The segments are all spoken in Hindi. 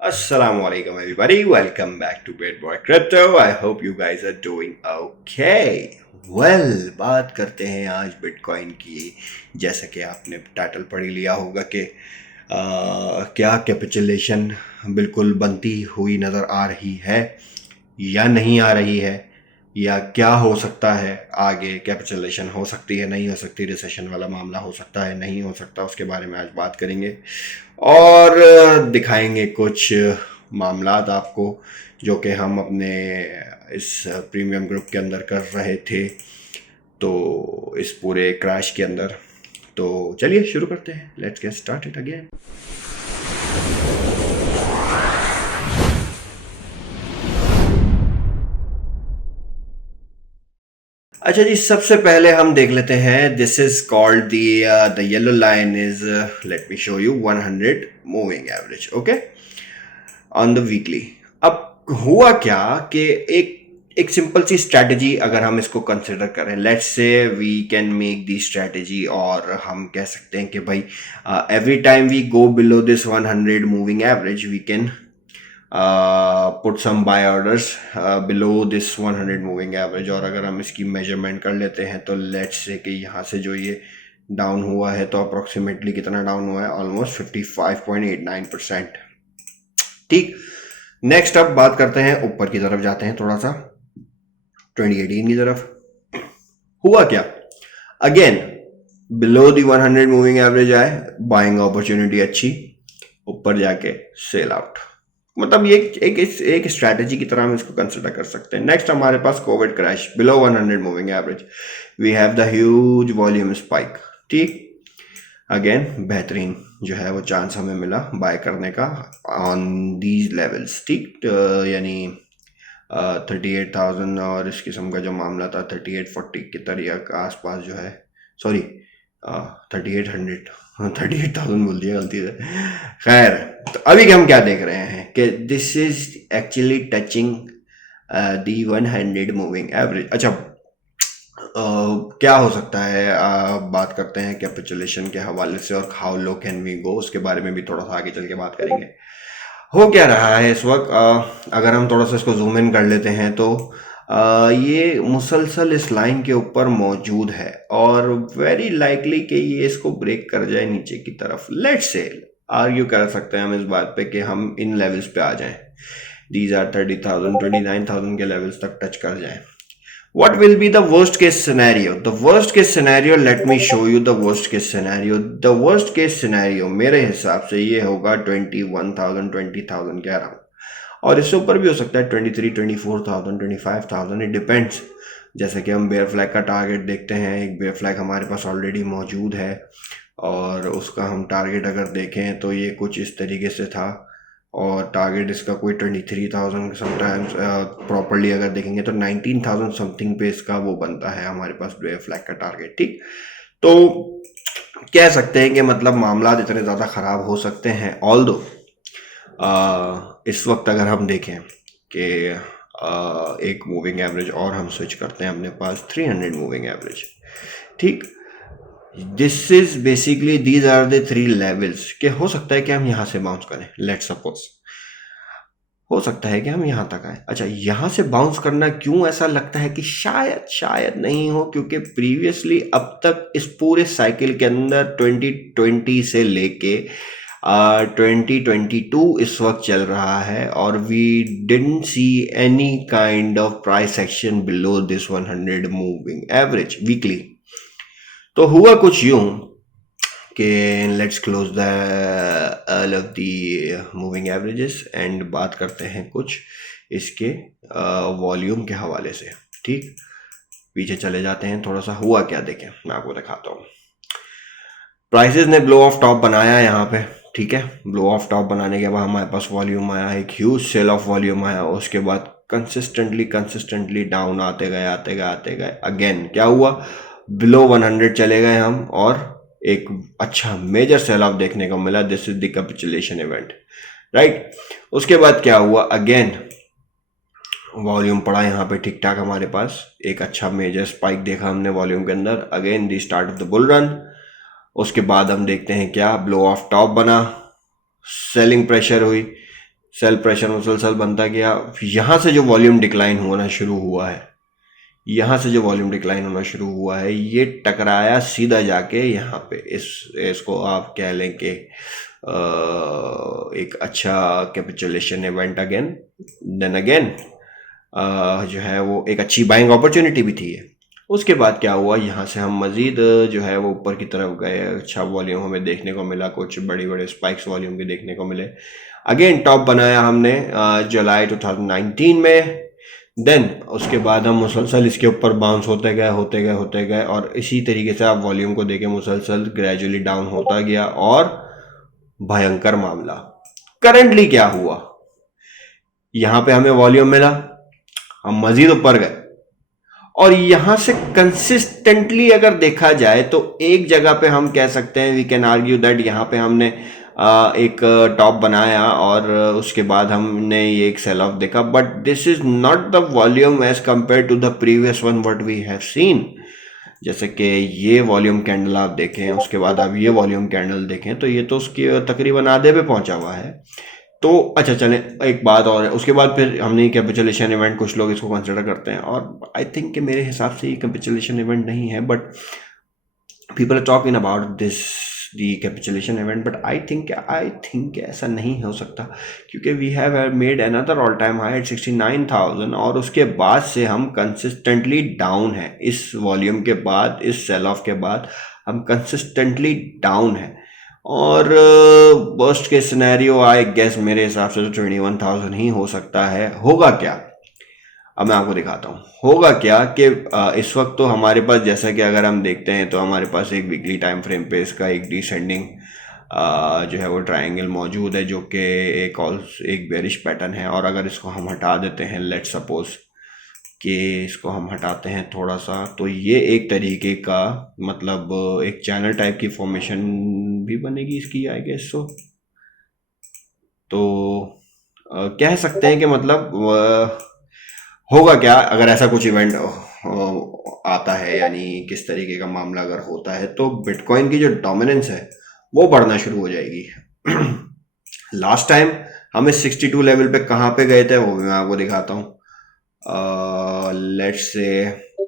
Assalamu alaikum everybody. Welcome back to Bad Boy Crypto. I hope you guys are doing okay. Well, बात करते हैं आज बिटकॉइन की। जैसा कि आपने टाइटल पढ़ ही लिया होगा कि क्या कैपिचुलेशन बिल्कुल बनती हुई नज़र आ रही है या नहीं आ रही है, या क्या हो सकता है आगे। कैपिचुलेशन हो सकती है, नहीं हो सकती, रिसेशन वाला मामला हो सकता है, नहीं हो सकता, उसके बारे में आज बात करेंगे और दिखाएंगे कुछ मामलात आपको जो कि हम अपने इस प्रीमियम ग्रुप के अंदर कर रहे थे, तो इस पूरे क्रैश के अंदर। तो चलिए शुरू करते हैं, लेट्स गेट स्टार्टेड अगेन। अच्छा जी, सबसे पहले हम देख लेते हैं। This is called the yellow line is, late me show you, 100 moving average, okay, on the weekly. अब हुआ क्या कि एक सिंपल सी स्ट्रैटेजी अगर हम इसको कंसिडर करें, let's say we can make the strategy, और हम कह सकते हैं कि भाई every time we go below this 100 moving average we can put some buy orders below this 100 moving average. और अगर हम इसकी मेजरमेंट कर लेते हैं तो लेट्स से कि यहाँ से जो ये डाउन हुआ है, तो अप्रोक्सीमेटली कितना डाउन हुआ है, ऑलमोस्ट 55.89%। ठीक, नेक्स्ट अब बात करते हैं, ऊपर की तरफ जाते हैं थोड़ा सा, 2018 की तरफ। हुआ क्या, again below the 100 moving average आए, बाइंग अपॉर्चुनिटी अच्छी, ऊपर जाके सेल आउट। मतलब ये एक स्ट्रैटेजी की तरह हम इसको कंसिडर कर सकते हैं। नेक्स्ट हमारे पास COVID crash, below 100 moving average, we have the huge volume spike. ठीक, अगेन बेहतरीन जो है वो चांस हमें मिला बाय करने का ऑन दीज लेवल्स। ठीक, यानी 38,000 और इस किस्म का जो मामला था 3840 के तरीका के आसपास जो है, सॉरी 3800, 38,000 बोल दिया गलती से। खैर, तो अभी हम क्या देख रहे हैं कि this is actually touching the 100 moving average. अच्छा, क्या हो सकता है, बात करते हैं कैपिचुलेशन के हवाले से, और how low can we go, उसके बारे में भी थोड़ा सा आगे चल के बात करेंगे। हो क्या रहा है इस वक्त, अगर हम थोड़ा सा इसको जूम इन कर लेते हैं तो ये मुसलसल इस लाइन के ऊपर मौजूद है, और वेरी लाइकली कि ये इसको ब्रेक कर जाए नीचे की तरफ। लेट्स से आर्ग्यू कर सकते हैं हम इस बात पे कि हम इन लेवल्स पे आ जाएं, दीज आर 30,000 29,000 के लेवल्स तक टच कर जाएं। What will be the worst case scenario? The worst case scenario, let me show you the worst case scenario. The worst case scenario मेरे हिसाब से ये होगा 21,000 20,000 कह रहा हूँ, और इससे ऊपर भी हो सकता है 23 24,000 25,000, इट डिपेंड्स। जैसे कि हम बेयर फ्लैग का टारगेट देखते हैं, एक बेयर फ्लैग हमारे पास ऑलरेडी मौजूद है, और उसका हम टारगेट अगर देखें तो ये कुछ इस तरीके से था, और टारगेट इसका कोई 23,000 समटाइम्स, प्रॉपरली अगर देखेंगे तो 19,000 समथिंग पे इसका वो बनता है हमारे पास बेयर फ्लैग का टारगेट। ठीक, तो कह सकते हैं कि मतलब मामला इतने ज़्यादा ख़राब हो सकते हैं। ऑल दो इस वक्त अगर हम देखें कि एक मूविंग एवरेज और हम स्विच करते हैं अपने पास 300 मूविंग एवरेज। ठीक, this is basically these are the 3 levels के हो सकता है कि हम यहाँ से बाउंस करें। लेट सपोज हो सकता है कि हम यहाँ तक आए। अच्छा, यहाँ से बाउंस करना क्यों ऐसा लगता है कि शायद शायद नहीं हो, क्योंकि प्रीवियसली अब तक इस पूरे साइकिल के अंदर 2020 से लेके 2022 इस वक्त चल रहा है, और we didn't see any kind of price action below this 100 moving average weekly. तो हुआ कुछ यूं कि let's close the all of the moving averages and बात करते हैं कुछ इसके वॉल्यूम के हवाले से। ठीक, पीछे चले जाते हैं थोड़ा सा। हुआ क्या देखें, मैं आपको दिखाता हूँ। प्राइसेस ने ब्लो ऑफ टॉप बनाया यहाँ पे, ठीक है। ब्लो ऑफ टॉप बनाने के बाद हमारे पास वॉल्यूम आया, एक ह्यूज सेल ऑफ वॉल्यूम आया, उसके बाद कंसिस्टेंटली डाउन आते गए। अगेन क्या हुआ, बिलो 100 चले गए हम, और एक अच्छा मेजर सेल ऑफ देखने को मिला। This is the capitulation event, right. उसके बाद क्या हुआ, अगेन वॉल्यूम पड़ा यहाँ पे ठीक ठाक, हमारे पास एक अच्छा मेजर स्पाइक देखा हमने वॉल्यूम के अंदर, again the start of the bull run. उसके बाद हम देखते हैं क्या, ब्लो ऑफ टॉप बना, सेलिंग प्रेशर हुई, सेल प्रेशर मुसलसल बनता गया। यहाँ से जो वॉल्यूम डिक्लाइन होना शुरू हुआ है, यहाँ से जो वॉल्यूम डिक्लाइन होना शुरू हुआ है, ये टकराया सीधा जाके यहाँ पे, इसको आप कह लें कि एक अच्छा capitulation event again, then again जो है वो एक अच्छी बाइंग अपॉर्चुनिटी भी थी। उसके बाद क्या हुआ, यहाँ से हम मज़ीद जो है वो ऊपर की तरफ गए, अच्छा वॉल्यूम हमें देखने को मिला, कुछ बड़े बड़े स्पाइक्स वॉल्यूम के देखने को मिले। अगेन टॉप बनाया हमने जुलाई 2019 में। देन उसके बाद हम मुसलसल इसके ऊपर बाउंस होते गए और इसी तरीके से आप वॉल्यूम को देखें, मुसलसल ग्रेजुअली डाउन होता गया और भयंकर मामला। करंटली क्या हुआ, यहाँ पे हमें वॉल्यूम मिला, हम मजीद ऊपर गए और यहां से कंसिस्टेंटली अगर देखा जाए तो एक जगह पे हम कह सकते हैं, वी कैन आर्ग्यू दैट यहाँ पे हमने एक टॉप बनाया और उसके बाद हमने ये एक सेल ऑफ देखा, but this is not the volume as compare to the previous one what we have seen. जैसे कि ये वॉल्यूम कैंडल आप देखें, उसके बाद आप ये वॉल्यूम कैंडल देखें, तो ये तो उसकी तकरीबन आधे पे पहुंचा हुआ है। तो अच्छा चलें, एक बात और है, उसके बाद फिर हमने कैपिचुलेशन इवेंट, कुछ लोग इसको कंसिडर करते हैं और आई थिंक कि मेरे हिसाब से ये कैपिचुलेशन इवेंट नहीं है, but people are talking about this the capitulation event, but I think ऐसा नहीं हो सकता, क्योंकि we have made another all time high at 69,000 और उसके बाद से हम कंसिस्टेंटली डाउन है। इस वॉल्यूम के बाद, इस सेल ऑफ के बाद हम कंसिस्टेंटली डाउन है और वर्स्ट के सिनेरियो आई गेस मेरे हिसाब से तो 21,000 ही हो सकता है। होगा क्या, अब मैं आपको दिखाता हूँ होगा क्या कि इस वक्त तो हमारे पास, जैसा कि अगर हम देखते हैं तो हमारे पास एक वीकली टाइम फ्रेम पे इसका एक डिसेंडिंग जो है वो ट्रायंगल मौजूद है, जो कि एक बेरिश पैटर्न है। और अगर इसको हम हटा देते हैं, लेट सपोज कि इसको हम हटाते हैं थोड़ा सा, तो ये एक तरीके का मतलब एक चैनल टाइप की फॉर्मेशन भी बनेगी इसकी, आई गेस सो। तो कह सकते हैं कि मतलब होगा क्या अगर ऐसा कुछ इवेंट आता है, यानी किस तरीके का मामला अगर होता है, तो बिटकॉइन की जो डोमिनेंस है वो बढ़ना शुरू हो जाएगी। लास्ट टाइम हम इस 62 लेवल पे कहाँ पे गए थे वो भी मैं आपको दिखाता हूँ। लेट्स से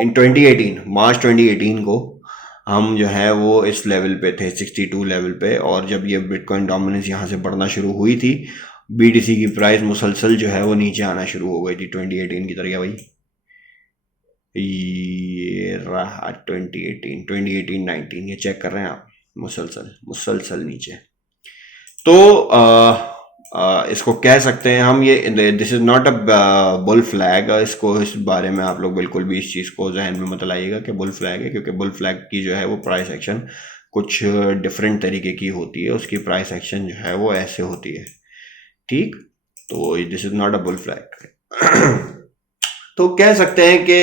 इन 2018, मार्च 2018 को हम जो है वो इस लेवल पे थे, 62 लेवल पे। और जब ये बिटकॉइन डोमिनेंस यहाँ से बढ़ना शुरू हुई थी, बीटीसी की प्राइस मुसलसल जो है वो नीचे आना शुरू हो गई थी 2018 की तरह। भाई ये रहा 2018 19, ये चेक कर रहे हैं आप, मुसलसल नीचे। तो इसको कह सकते हैं हम, ये this is not a bull flag. इसको, इस बारे में आप लोग बिल्कुल भी इस चीज़ को जहन में मत लाइएगा कि बुल फ्लैग है, क्योंकि बुल फ्लैग की जो है वो प्राइस एक्शन कुछ डिफरेंट तरीके की होती है, उसकी प्राइस एक्शन जो है वो ऐसे होती है, ठीक। तो this is not a bull flag. तो कह सकते हैं कि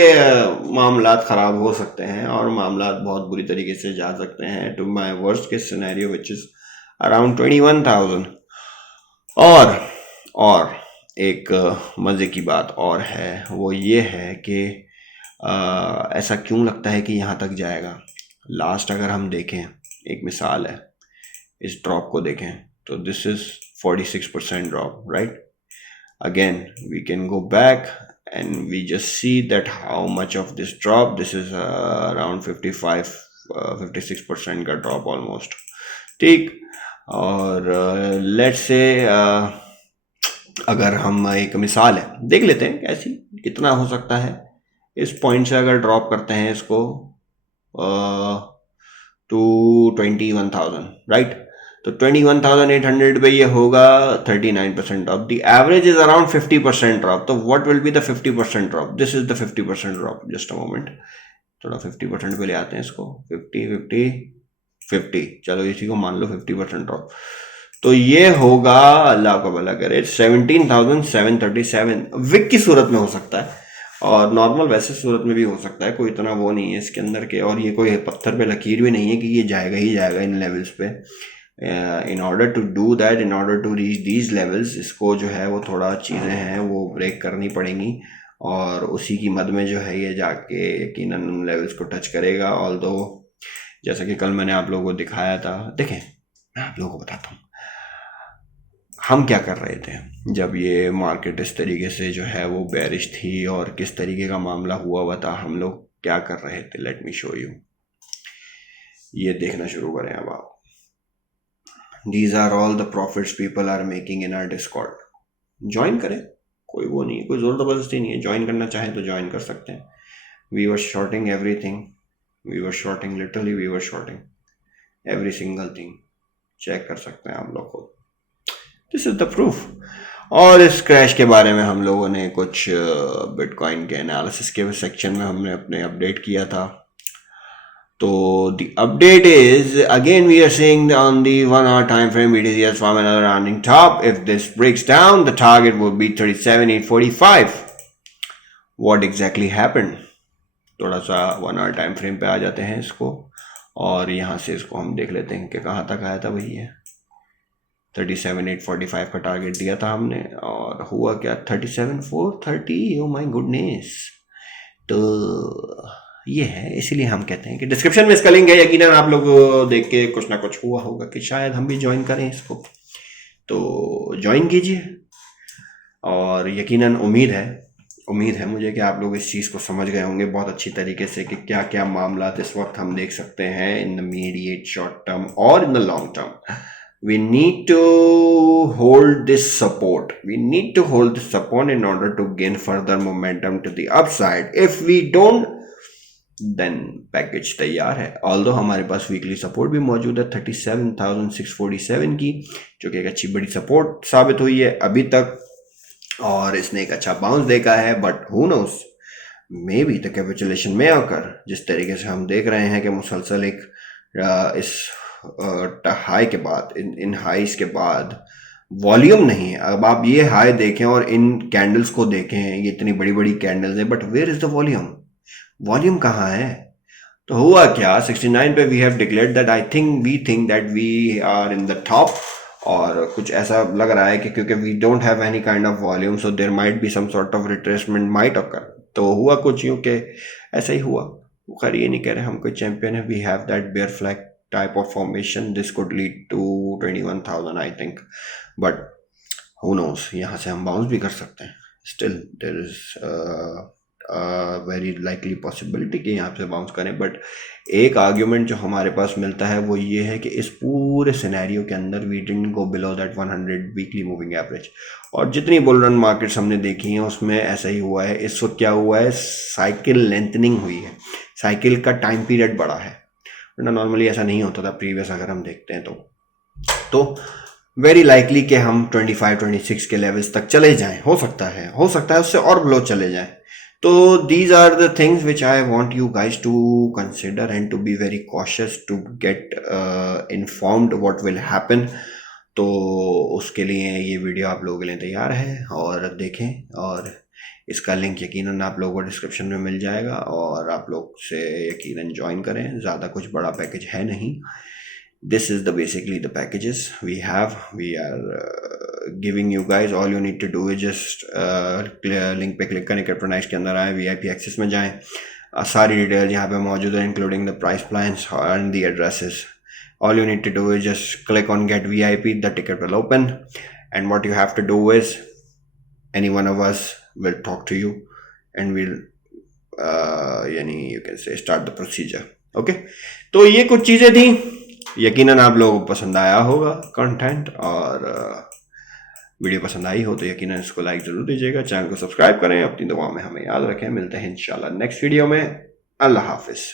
मामलात ख़राब हो सकते हैं और मामलात बहुत बुरी तरीके से जा सकते हैं to my worst case scenario which is around 21,000। और एक मज़े की बात और है, वो ये है कि ऐसा क्यों लगता है कि यहाँ तक जाएगा। लास्ट अगर हम देखें, एक मिसाल है, इस ड्रॉप को देखें तो this is 46% drop, right. Again we can go back and we just see that how much of this drop, this is around 56% का ड्रॉप ऑलमोस्ट, ठीक। और लेट्स से अगर हम, एक मिसाल है देख लेते हैं कैसी, कितना हो सकता है इस पॉइंट से अगर ड्रॉप करते हैं इसको टू 21,000, राइट। तो 21,800 पे ये होगा 39% drop. The average is around 50% drop. तो what will be the 50% drop? This is the 50% drop. Just a moment, थोड़ा 50% पे ले आते हैं इसको। 50, चलो इसी को मान लो 50% ड्रॉप। तो ये होगा, अल्लाह का भला करे, 17,737 विक की सूरत में हो सकता है और नॉर्मल वैसे सूरत में भी हो सकता है, कोई इतना वो नहीं है इसके अंदर के। और ये कोई पत्थर पे लकीर भी नहीं है कि ये जाएगा ही जाएगा इन लेवल्स पे। In order to do that, in order to reach these levels, इसको जो है वो थोड़ा चीज़ें हैं वो ब्रेक करनी पड़ेंगी और उसी की मद में जो है ये जाके यकीनन उन लेवल्स को टच करेगा। ऑल्दो जैसा कि कल मैंने आप लोगों को दिखाया था, देखें मैं आप लोगों को बताता हूँ, हम क्या कर रहे थे जब ये मार्केट इस तरीके से जो है वो बेरिश थी और किस तरीके का मामला हुआ था, हम लोग क्या कर रहे थे? Let me show you. ये देखना शुरू करें अब आप। These are all the profits people are making in our Discord. Join करें, कोई वो नहीं है, कोई जोर जबरदस्ती नहीं है। ज्वाइन करना चाहे तो ज्वाइन कर सकते हैं। We were shorting everything, we were shorting, literally we were shorting every single thing. Check कर सकते हैं आप लोग को, दिस इज द प्रूफ। और इस क्रैश के बारे में हम लोगों ने कुछ बिटकॉइन के एनालिसिस के सेक्शन में हमने अपने अपडेट किया था। तो the update is, again we are seeing on the 1 hour time frame BTC has formed another rounding top. If this breaks down, the target would be 37,845. What exactly happened? थोड़ा सा 1 hour time frame पे आ जाते हैं इसको, और यहाँ से इसको हम देख लेते हैं कि कहाँ तक आया था। वही है 37,845 का टारगेट दिया था हमने, और हुआ क्या? 37,430। Oh my goodness. तो ये है, इसीलिए हम कहते हैं कि डिस्क्रिप्शन में इसका लिंक है, यकीनन आप लोग देख के कुछ ना कुछ हुआ होगा कि शायद हम भी ज्वाइन करें इसको, तो ज्वाइन कीजिए। और यकीनन उम्मीद है मुझे कि आप लोग इस चीज़ को समझ गए होंगे बहुत अच्छी तरीके से कि क्या क्या मामला इस वक्त हम देख सकते हैं in the immediate, short term और in the long term. We need to hold this support. We need to hold this support in order to gain further momentum to the upside. If we don't, then package तैयार है। ऑल्दो हमारे पास वीकली सपोर्ट भी मौजूद है 37,647 की, जो कि एक अच्छी बड़ी सपोर्ट साबित हुई है अभी तक, और इसने एक अच्छा बाउंस देखा है। But who knows, maybe the capitulation में आकर, जिस तरीके से हम देख रहे हैं कि मुसलसल एक इस हाई के बाद, इन हाइस के बाद वॉल्यूम नहीं है। अब आप ये हाई देखें और इन कैंडल्स को देखें, ये इतनी बड़ी बड़ी कैंडल्स हैं, but where is the volume कहाँ है? तो हुआ क्या, 69 पे we have declared that we think that we are in the top, और कुछ ऐसा लग रहा है कि क्योंकि we don't have any kind of volume, so there might be some sort of retracement might occur. तो हुआ कुछ यूं कि ऐसा ही हुआ। खैर ये नहीं कह रहे हम कोई चैंपियन है, we have that bear flag type of formation. This could lead to 21,000 I think, but who knows, यहाँ से हम बाउंस भी कर सकते हैं। Still there is very likely possibility कि यहाँ से बाउंस करें, बट एक आर्ग्यूमेंट जो हमारे पास मिलता है वो ये है कि इस पूरे सिनेरियो के अंदर we didn't go below that 100 weekly moving average, और जितनी बुल रन मार्केट्स हमने देखी हैं उसमें ऐसा ही हुआ है। इस वक्त क्या हुआ है, साइकिल लेंथनिंग हुई है, साइकिल का टाइम पीरियड बढ़ा है, वरना नॉर्मली ऐसा नहीं होता था प्रीवियस अगर हम देखते हैं तो वेरी लाइकली कि हम 25-26 के लेवल्स तक चले जाएं। हो सकता है उससे और लो चले जाएं। तो these are the things which I want you guys to consider and to be very cautious to get informed what will happen. तो उसके लिए ये वीडियो आप लोगों के लिए तैयार है, और देखें, और इसका लिंक यकीनन आप लोगों को डिस्क्रिप्शन में मिल जाएगा, और आप लोग से यकीनन ज्वाइन करें। ज़्यादा कुछ बड़ा पैकेज है नहीं। This is the basically the packages we are giving you guys. All you need to do is just link पे क्लिक करें, क्रिप्टोनाइट्स के अंदर आएँ, VIP एक्सेस में जाएँ, सारी डिटेल यहाँ पे मौजूद है including the price plans and the addresses. All you need to do is just click on get VIP, the ticket will open, and what you have to do is any one of us will talk to you and we'll you can say start the procedure. Okay, तो ये कुछ चीज़ें थी, यकीनन आप लोगों को पसंद आया होगा कंटेंट, और वीडियो पसंद आई हो तो यकीनन इसको लाइक ज़रूर दीजिएगा, चैनल को सब्सक्राइब करें, अपनी दुआ में हमें याद रखें। मिलते हैं इंशाल्लाह नेक्स्ट वीडियो में। अल्लाह हाफिज़।